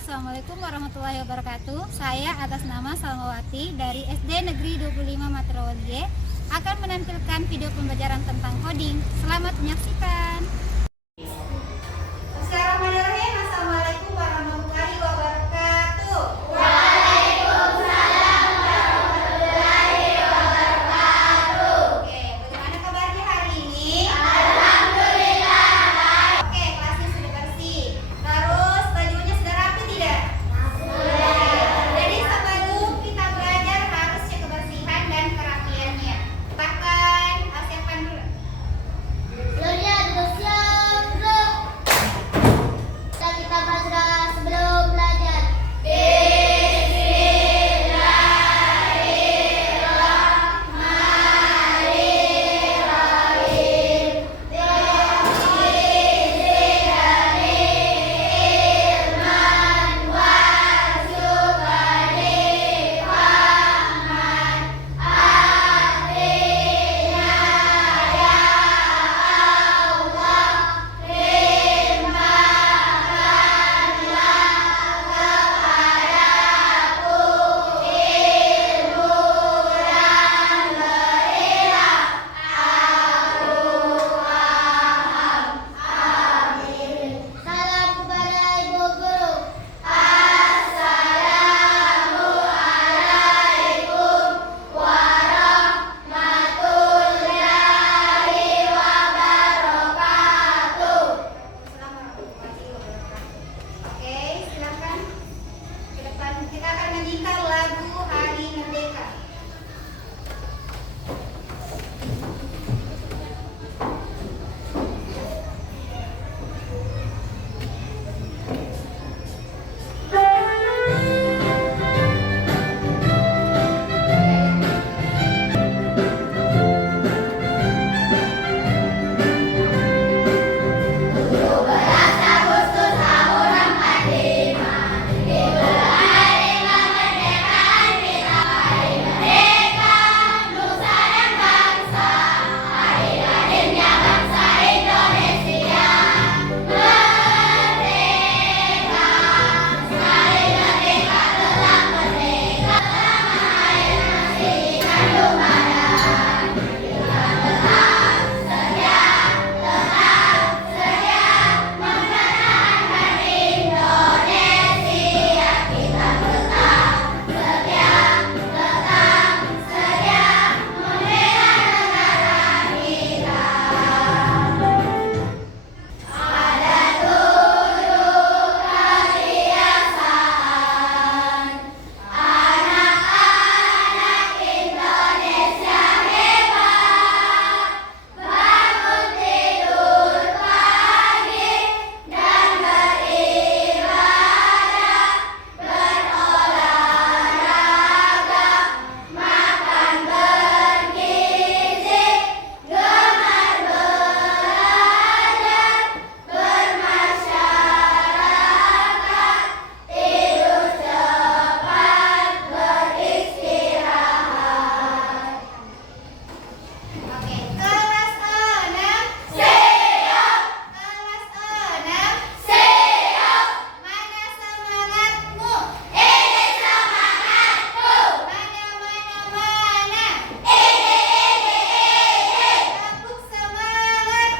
Assalamualaikum warahmatullahi wabarakatuh. Saya atas nama Salmawati dari SD Negeri 25 Matrawalie akan menampilkan video pembelajaran tentang coding. Selamat menyaksikan. Bismillahirrahmanirrahim. Assalamualaikum warahmatullahi wabarakatuh. Waalaikumsalam warahmatullahi wabarakatuh. Oke, bagaimana kabarnya hari ini? Alhamdulillah. Oke, kelasnya sudah bersih. Terus bajunya sudah rapi tidak? Jadi sebelum kita belajar harus cek kebersihan dan kerapiannya. Silakan siapkan dulu. Gloria duduk siap, bro. Kita baca sebelum belajar. Salam kepada Ibu Guru. Assalamualaikum warahmatullahi wabarakatuh. Oke, silakan ke depan. Kita akan menyanyikan lagu Hari Merdeka. Agustus tahun 45 itulah hari kemerdekaan kita. Hari merdeka nusa dan bangsa, hari lahirnya bangsa Indonesia. Merdeka, sekali merdeka telah merdeka, selama air masih dikandung badan. Kita tetap setia mempertahankan Indonesia. Kita tetap setia membela negara kita. Ada 7 kebiasaan anak-anak Indonesia hebat. Bangun tidur pagi dan beribadah, berolahraga, makan bergizi, gemar belajar, bermasyarakat, tidur cepat, beristirahat. Oke, kelas 6. Siap, Kelas 6. siap, Mana semangatmu? ini semangatku. Mana? Ini. Tepuk semangat.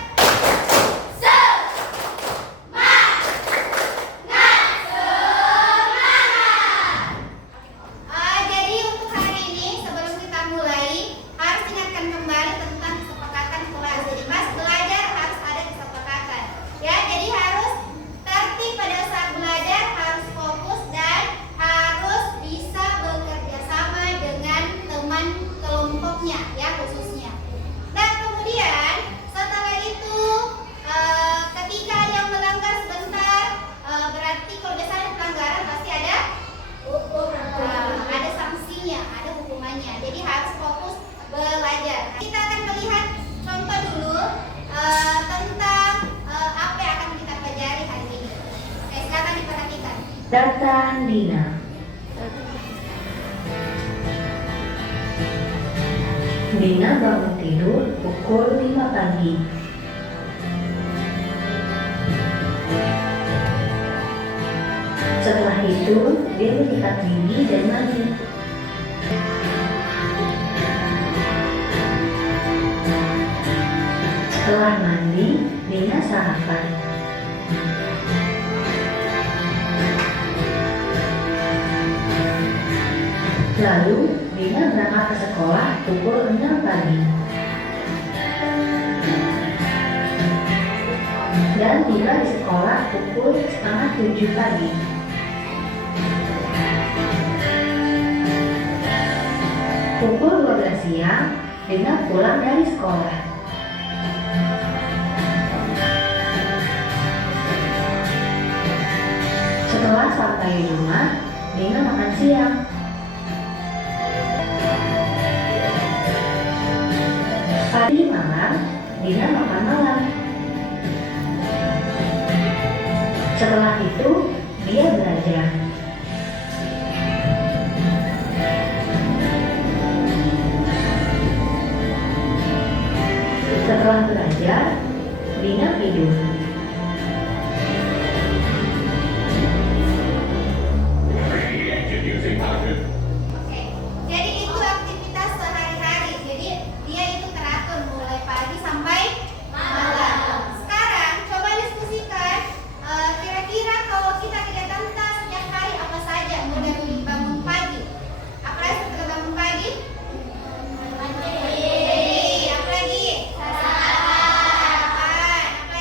Jadi untuk hari ini sebelum kita mulai harus ingatkan kembali tentang kesepakatan kelas. Jadi Mas belajar harus ada kesepakatan. Ya, jadi harus tertib pada saat belajar, harus fokus dan harus bisa bekerja sama dengan teman kelompoknya ya khususnya. Dan kemudian setelah itu ketika ada yang melanggar sebentar berarti kalau biasanya pelanggaran pasti ada ada sanksinya, ada hukumannya. Jadi harus fokus belajar. Kita akan melihat contoh dulu tentang apa yang akan kita pelajari hari ini. Oke, silakan diperhatikan. Data Andina. Dina bangun tidur pukul 5 pagi. Setelah itu, dia menyikat gigi dan mandi. Setelah mandi, Dina sarapan. Lalu, Dina berangkat ke sekolah pukul 6 pagi. Dan tiba di sekolah pukul setengah 7 pagi. Pukul 12 siang, Dina pulang dari sekolah. Setelah sampai di rumah, Dina makan siang. Tadi malam, Dina makan malam. Setelah itu, dia belajar. Setelah belajar, Dina tidur. Oke, jadi itu aktivitas sehari-hari. Jadi dia itu teratur mulai pagi sampai malam. Sekarang coba diskusikan kira-kira kalau kita kegiatan kita setiap hari apa saja mulai dari bangun pagi. Apa lagi setelah bangun pagi? Mandi. Apa lagi? Sarapan. Apa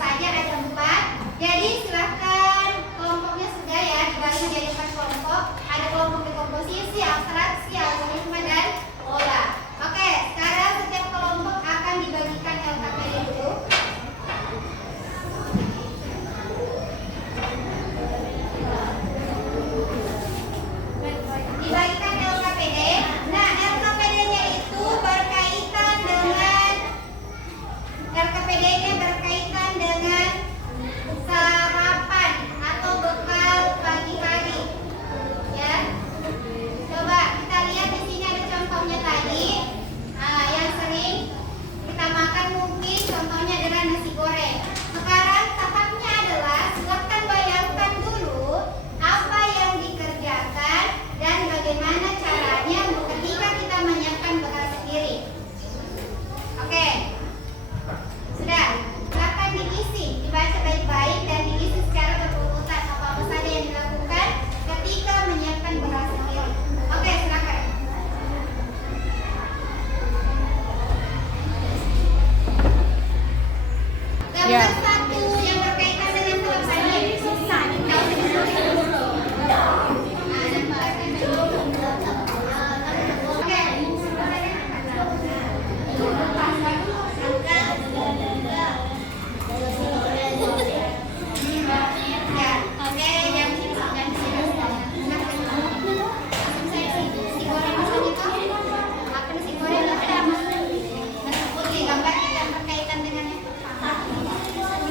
saja ada 4. Jadi silahkan kelompoknya sudah ya dibagi menjadi 4 kelompok. Ada kelompok dekomposisi, abstraksi, algoritma, dan pola. Oke, sekarang setiap kelompok akan dibagikan LKPD dulu. Dibagikan LKPD. Nah, LKPD-nya itu berkaitan dengan sarapan atau bekal pagi hari. Ya. Coba kita lihat di sini ada contohnya tadi. Yang sering kita makan mungkin contohnya adalah nasi goreng. Sekarang tahapnya adalah silakan bayangkan dulu apa yang dikerjakan dan bagaimana caranya ketika kita menyiapkan bekal sendiri. Oke. Sudah, silakan diisi, dibaca baik-baik dan diisi secara berurutan apa saja yang dilakukan ketika menyiapkan bekal sendiri. Oke, silakan. Gambar 1 yang berkaitan dengan telepon ini.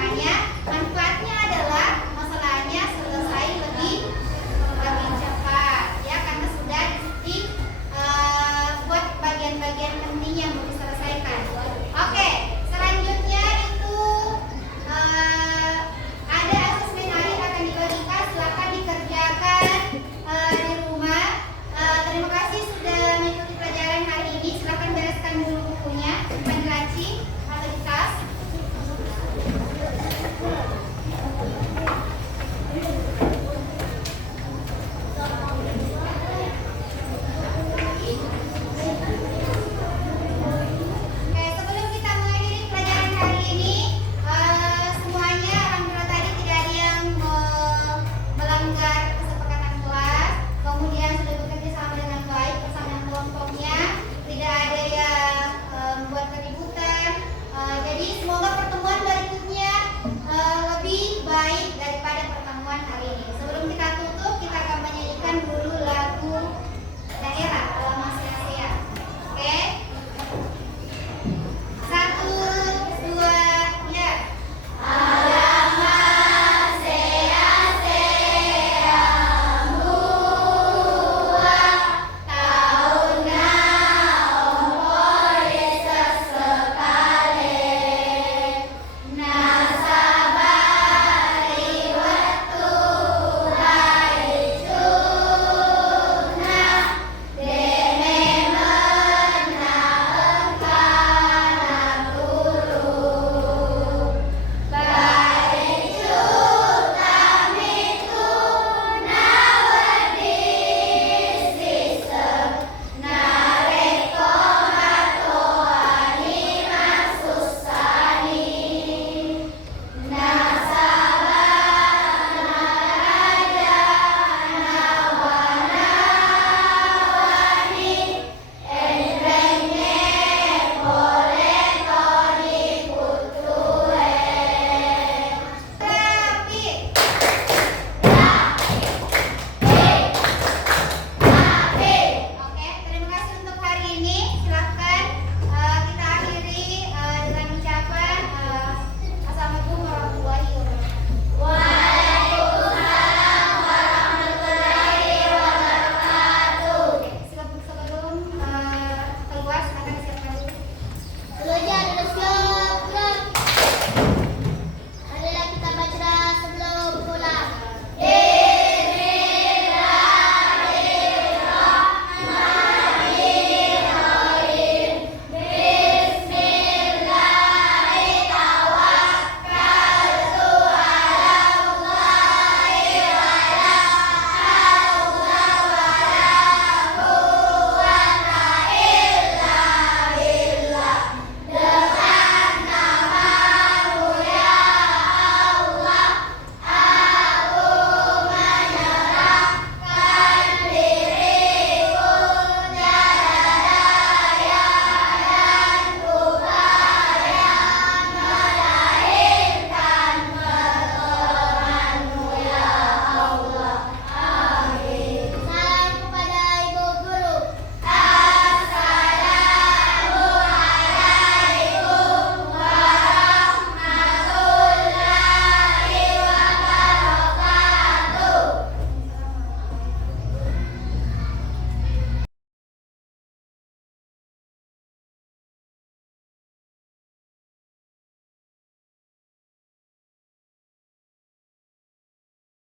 Makanya